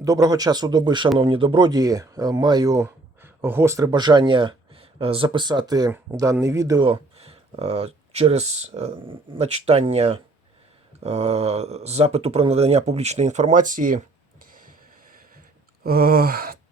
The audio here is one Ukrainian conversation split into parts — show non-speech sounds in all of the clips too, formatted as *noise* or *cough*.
Доброго часу доби, шановні добродії. Е, Маю гостре бажання е, записати дане відео е, через начитання запиту про надання публічної інформації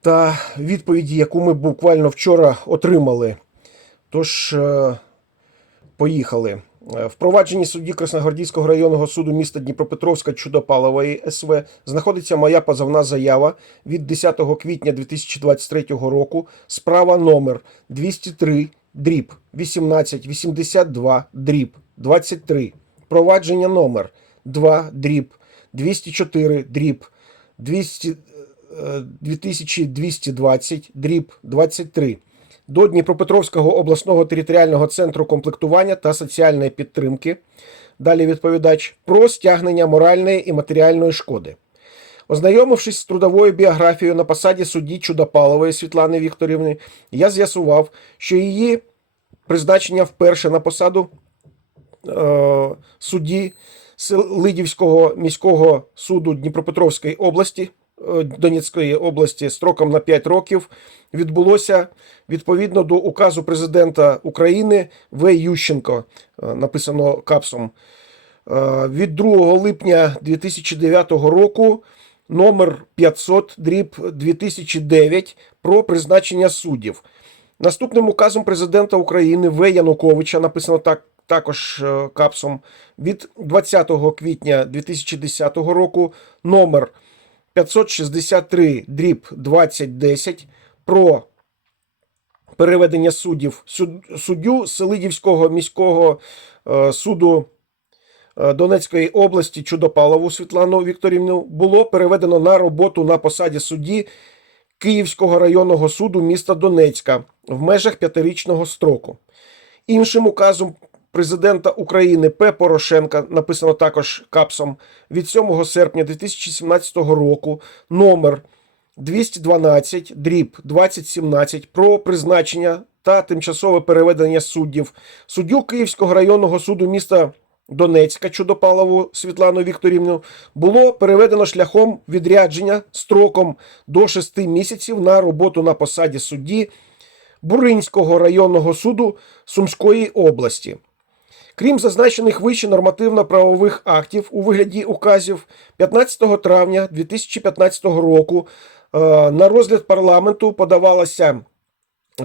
та відповіді, яку ми буквально вчора отримали. Тож, поїхали. Е, Впровадженні судді Красногвардійського районного суду міста Дніпропетровська Чудопалової СВ знаходиться моя позовна заява від 10 квітня 2023 року. Справа номер 203 дріб 1882 дріб 23. Провадження номер 2 дріб 204 дріб 200, е, 2220 дріб 23 до Дніпропетровського обласного територіального центру комплектування та соціальної підтримки. Далі відповідач про стягнення моральної і матеріальної шкоди. Ознайомившись з трудовою біографією на посаді судді Чудопалової Світлани Вікторівни, я з'ясував, що її призначення вперше на посаду е, судді Лидівського міського суду Дніпропетровської області Донецької області строком на 5 років відбулося відповідно до указу президента України В. Ющенко, е, написано капсом, е, від 2 липня 2009 року номер 500 дріб 2009 про призначення суддів. Наступним указом президента України В. Януковича написано так. Також е, капсом від 20 квітня 2010 року номер 563 дріб 2010 про переведення суддів суддю Селидівського міського е, суду е, Донецької області Чудопалову Світлану Вікторівну було переведено на роботу на посаді судді Київського районного суду міста Донецька в межах п'ятирічного строку. Іншим указом президента України П. Порошенка, написано також капсом, від 7 серпня 2017 року номер 212 дріб 2017 про призначення та тимчасове переведення суддів суддю Київського районного суду міста Донецька Чудопалову Світлану Вікторівну було переведено шляхом відрядження строком до 6 місяців на роботу на посаді судді Буринського районного суду Сумської області. Крім зазначених вище нормативно-правових актів у вигляді указів 15 травня 2015 року е, на розгляд парламенту подавалося.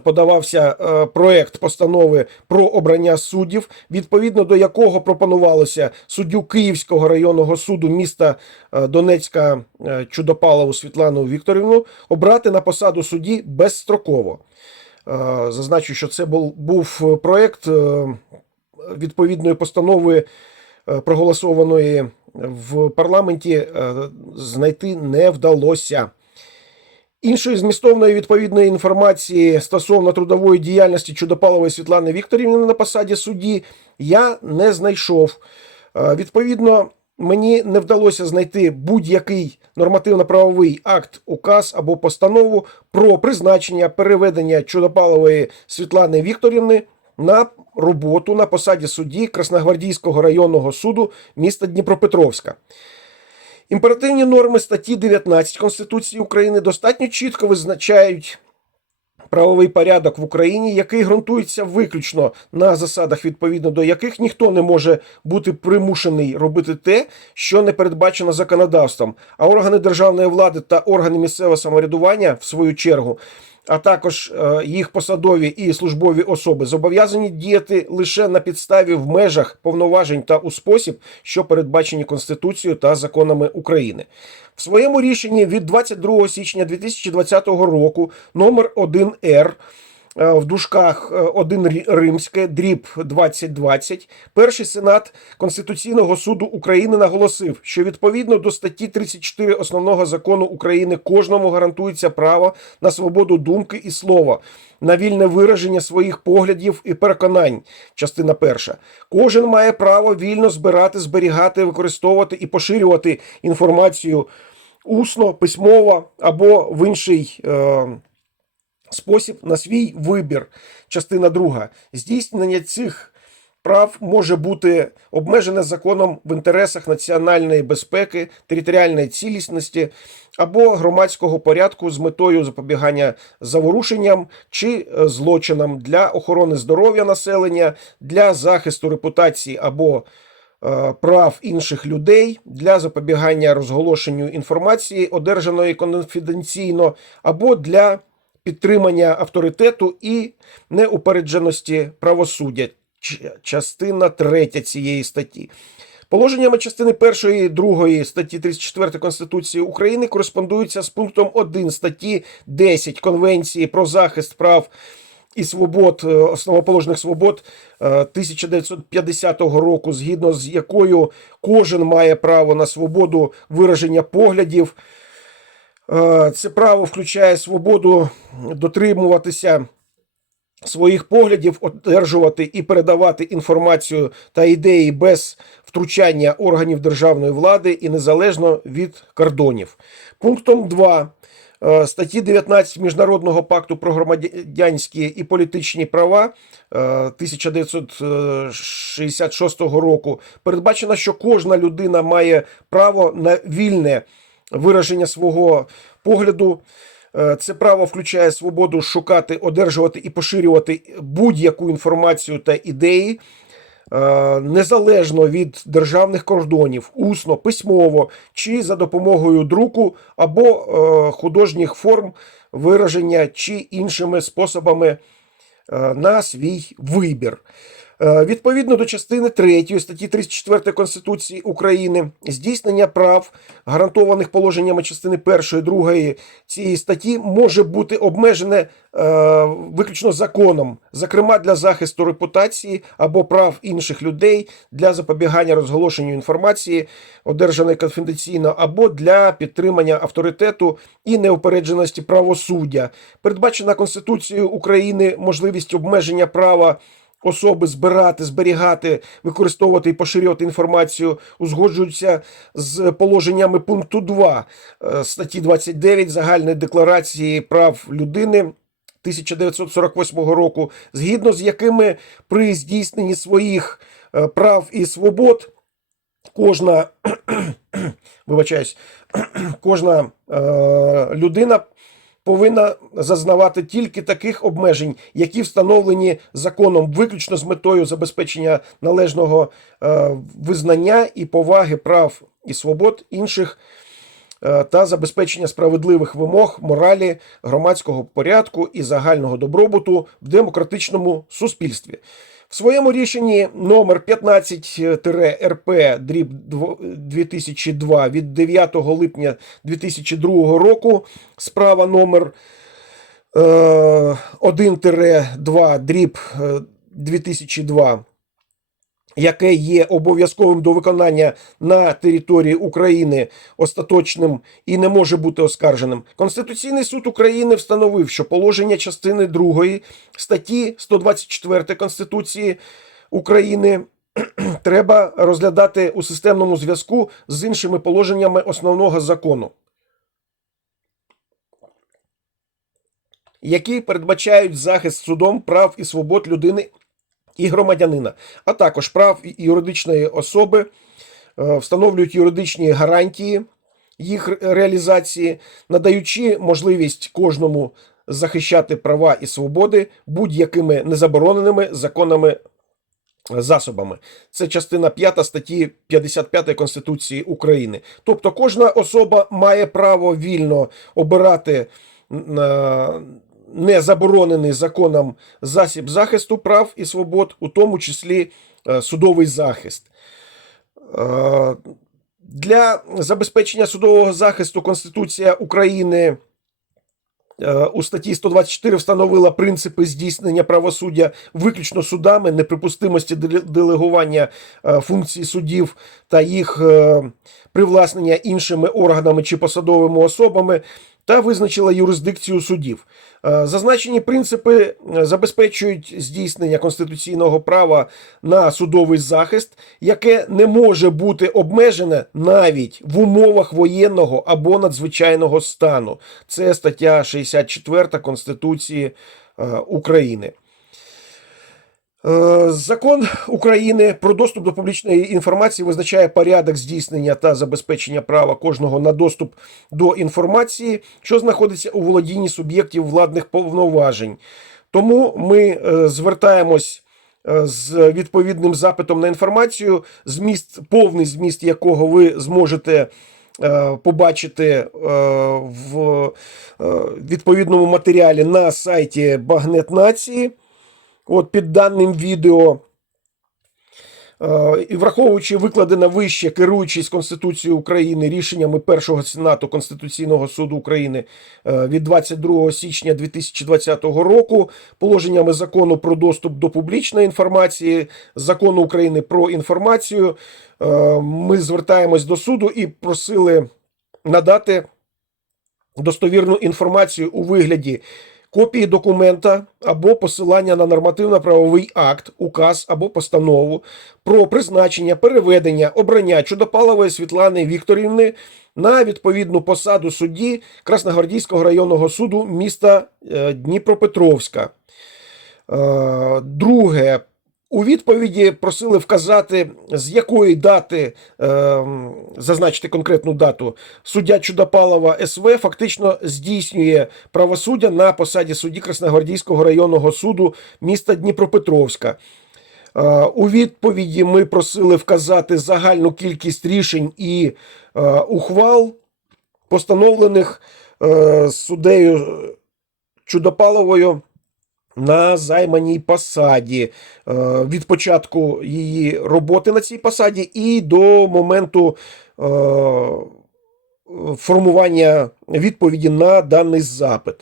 Подавався е, проект постанови про обрання суддів, відповідно до якого пропонувалося суддю Київського районного суду міста е, Донецька Чудопалову Світлану Вікторівну обрати на посаду судді безстроково. Зазначу, що це був, проект відповідної постанови, е, проголосованої в парламенті, е, знайти не вдалося. Іншої змістовної відповідної інформації стосовно трудової діяльності Чудопалової Світлани Вікторівни на посаді судді я не знайшов. Е, Відповідно, мені не вдалося знайти будь-який нормативно-правовий акт, указ або постанову про призначення переведення Чудопалової Світлани Вікторівни на роботу на посаді судді Красногвардійського районного суду міста Дніпропетровська. Імперативні норми статті 19 Конституції України достатньо чітко визначають правовий порядок в Україні, який ґрунтується виключно на засадах, відповідно до яких ніхто не може бути примушений робити те, що не передбачено законодавством. А органи державної влади та органи місцевого самоврядування, в свою чергу, а також е, їх посадові і службові особи зобов'язані діяти лише на підставі в межах повноважень та у спосіб, що передбачені Конституцією та законами України. В своєму рішенні від 22 січня 2020 року номер 1 Р в дужках е, 1 Римське, дріб 2020, перший сенат Конституційного суду України наголосив, що відповідно до статті 34 основного закону України кожному гарантується право на свободу думки і слова, на вільне вираження своїх поглядів і переконань. Частина перша. Кожен має право вільно збирати, зберігати, використовувати і поширювати інформацію усно, письмово або в інший. Е- спосіб на свій вибір. Частина друга. Здійснення цих прав може бути обмежене законом в інтересах національної безпеки, територіальної цілісності або громадського порядку з метою запобігання заворушенням чи е, злочинам для охорони здоров'я населення, для захисту репутації або е, прав інших людей, для запобігання розголошенню інформації, одержаної конфіденційно, або для підтримання авторитету і неупередженості правосуддя. Частина 3 цієї статті. Положеннями частини 1 і 2 статті 34 Конституції України кореспондуються з пунктом 1 статті 10 Конвенції про захист прав і свобод, е, основоположних свобод е, 1950 року, згідно з якою кожен має право на свободу вираження поглядів. Е, Це право включає свободу дотримуватися своїх поглядів, одержувати і передавати інформацію та ідеї без втручання органів державної влади і незалежно від кордонів. Пунктом 2 е, статті 19 Міжнародного пакту про громадянські і політичні права е, 1966 року передбачено, що кожна людина має право на вільне вираження свого погляду. Е, Це право включає свободу шукати, одержувати і поширювати будь-яку інформацію та ідеї, е, незалежно від державних кордонів, усно, письмово чи за допомогою друку або е, художніх форм вираження чи іншими способами на свій вибір. Е, Відповідно до частини 3 статті 34 Конституції України, здійснення прав, гарантованих положеннями частини 1 і 2 цієї статті, може бути обмежене е, виключно законом, зокрема для захисту репутації або прав інших людей, для запобігання розголошенню інформації, одержаної конфіденційно, або для підтримання авторитету і неупередженості правосуддя. Передбачена Конституцією України можливість обмеження права особи збирати, зберігати, використовувати і поширювати інформацію узгоджуються з положеннями пункту 2 е, статті 29 Загальної декларації прав людини 1948 року, згідно з якими при здійсненні своїх е, прав і свобод кожна, *clears throat* вибачаюсь, *clears throat* кожна е, людина повинна зазнавати тільки таких обмежень, які встановлені законом виключно з метою забезпечення належного е, визнання і поваги прав і свобод інших е, та забезпечення справедливих вимог моралі, громадського порядку і загального добробуту в демократичному суспільстві. В своєму рішенні номер 15-РП дріб 2002 від 9 липня 2002 року. Справа номер е, 1-2 дріб е, 2002 яке є обов'язковим до виконання на території України остаточним і не може бути оскарженим. Конституційний суд України встановив, що положення частини 2 статті 124 Конституції України *clears throat* треба розглядати у системному зв'язку з іншими положеннями основного закону. Які передбачають захист судом прав і свобод людини і громадянина, а також прав юридичної особи, е, встановлюють юридичні гарантії їх реалізації, надаючи можливість кожному захищати права і свободи будь-якими незабороненими законами е, засобами. Це частина 5 статті 55 Конституції України. Тобто кожна особа має право вільно обирати е, не заборонений законом засіб захисту прав і свобод, у тому числі е, судовий захист. Е, Для забезпечення судового захисту Конституція України е, у статті 124 встановила принципи здійснення правосуддя виключно судами, неприпустимості делегування функцій судів та їх привласнення іншими органами чи посадовими особами та визначила юрисдикцію судів. Е, Зазначені принципи е, забезпечують здійснення конституційного права на судовий захист, яке не може бути обмежене навіть в умовах воєнного або надзвичайного стану. Це стаття 64 Конституції е, України. Е, Закон України про доступ до публічної інформації визначає порядок здійснення та забезпечення права кожного на доступ до інформації, що знаходиться у володінні суб'єктів владних повноважень. Тому ми е, звертаємось е, з відповідним запитом на інформацію, зміст, повний зміст якого ви зможете побачити в відповідному матеріалі на сайті Багнет Нації. От під даним відео. Е, І враховуючи викладене вище, керуючись Конституцією України рішеннями Першого Сенату Конституційного суду України е, від 22 січня 2020 року, положеннями закону про доступ до публічної інформації, закону України про інформацію, е, ми звертаємось до суду і просили надати достовірну інформацію у вигляді копії документа або посилання на нормативно-правовий акт, указ або постанову про призначення, переведення, обрання Чудопалової Світлани Вікторівни на відповідну посаду судді Красногвардійського районного суду міста е, Дніпропетровська. Е, Друге, у відповіді просили вказати, з якої дати, е, зазначити конкретну дату, суддя Чудопалова СВ фактично здійснює правосуддя на посаді судді Красногвардійського районного суду міста Дніпропетровська. Е, У відповіді ми просили вказати загальну кількість рішень і е, ухвал, постановлених е, суддею Чудопаловою на займаній посаді е, від початку її роботи на цій посаді і до моменту е, формування відповіді на даний запит.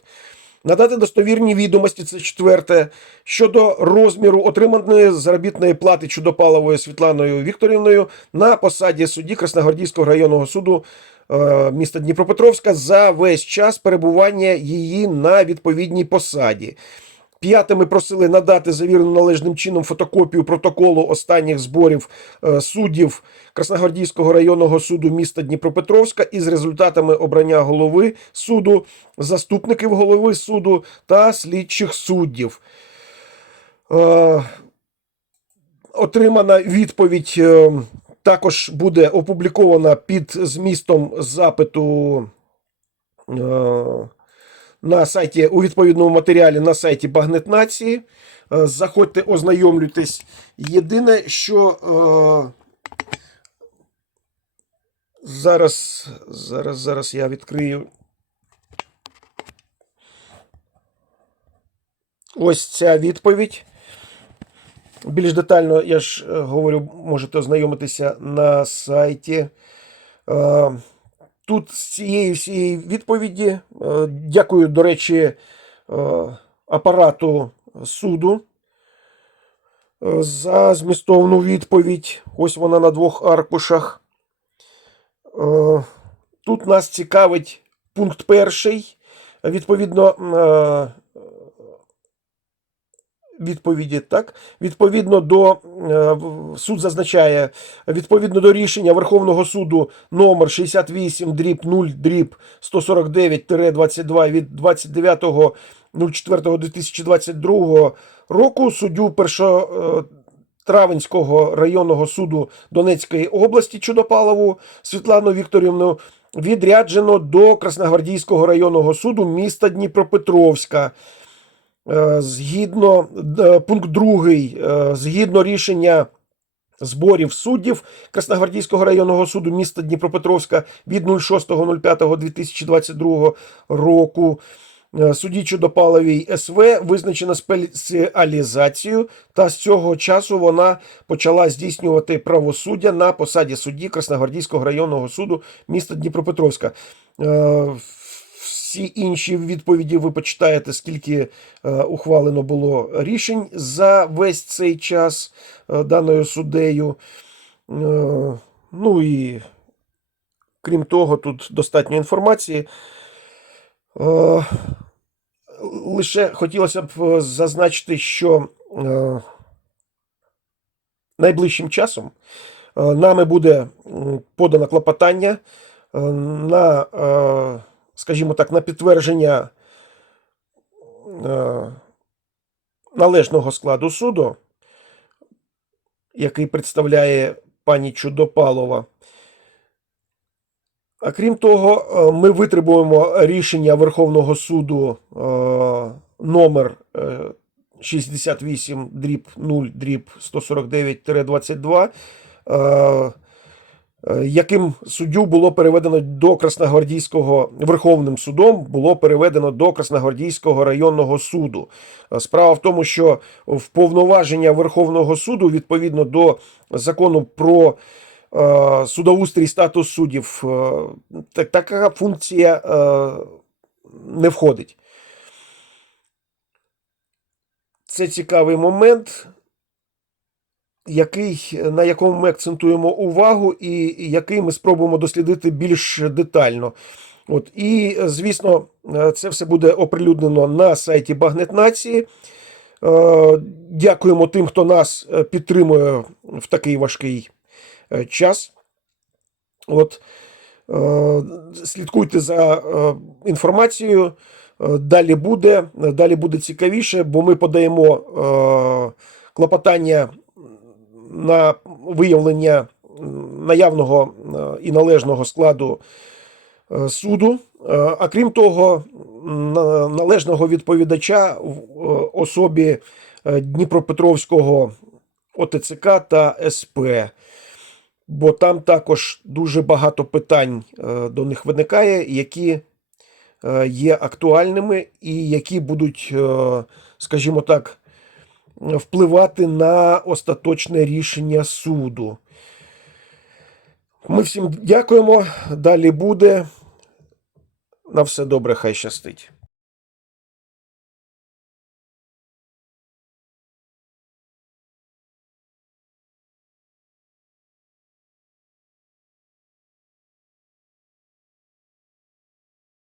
Надати достовірні відомості, це четверте, щодо розміру отриманої заробітної плати Чудопаловою Світланою Вікторівною на посаді судді Красногвардійського районного суду е, міста Дніпропетровська за весь час перебування її на відповідній посаді. П'яте, ми просили надати завірену належним чином фотокопію протоколу останніх зборів е, суддів Красногвардійського районного суду міста Дніпропетровська із результатами обрання голови суду, заступників голови суду та слідчих суддів. Е, Отримана відповідь е, також буде опублікована під змістом запиту. На сайті у відповідному матеріалі на сайті Багнет Нації. Е, Заходьте, ознайомлюйтесь. Єдине, що е, зараз, зараз, зараз я відкрию. Ось ця відповідь. Більш детально, я ж е, говорю, можете ознайомитися на сайті. Е, Тут з цієї всієї відповіді, е, дякую, до речі, е, апарату суду е, за змістовну відповідь. Ось вона на двох аркушах. Тут нас цікавить пункт перший. Відповідно, відповіді, так? Відповідно до е, суд зазначає, відповідно до рішення Верховного суду номер 68 дріб 0 дріб 149-22 від 29.04.2022 року суддю першо, е, районного суду Донецької області Чудопалову Світлану Вікторівну відряджено до Красногвардійського районного суду міста Дніпропетровська. Е, Згідно е, пункт другий, е, згідно рішення зборів суддів Красногвардійського районного суду міста Дніпропетровська від 06.05.2022 року. Судді Чудопаловій СВ визначена спеціалізацію, та з цього часу вона почала здійснювати правосуддя на посаді судді Красногвардійського районного суду міста Дніпропетровська. Всі інші відповіді ви почитаєте, скільки е, ухвалено було рішень за весь цей час е, даною суддею. Е, ну і крім того, тут достатньо інформації. Лише хотілося б зазначити, що найближчим часом нами буде подано клопотання на, скажімо так, на підтвердження е, належного складу суду який представляє пані Чудопалова. А крім того, е, ми витребуємо рішення Верховного суду е, номер е, 68 дріб 0 дріб 149-22, е, е, яким суддю було переведено до Красногвардійського Верховним судом було переведено до Красногвардійського районного суду. Е, Справа в тому, що в повноваження Верховного суду відповідно до закону про е, судоустрій статус суддів, е, так, така функція е, не входить. Це цікавий момент, який, на якому ми акцентуємо увагу, і який ми спробуємо дослідити більш детально. От, і, звісно, е, це все буде оприлюднено на сайті Багнет Нації. Е, Дякуємо тим, хто нас е, підтримує в такий важкий час. От, слідкуйте за інформацією. Далі буде, далі буде цікавіше, бо ми подаємо клопотання на виявлення наявного е, і належного складу е, суду. Е, А крім того, належного відповідача в особі Дніпропетровського ОТЦК та СП. Бо там також дуже багато питань до них виникає, які є актуальними і які будуть, скажімо так, впливати на остаточне рішення суду. Ми всім дякуємо. Далі буде. На все добре, хай щастить.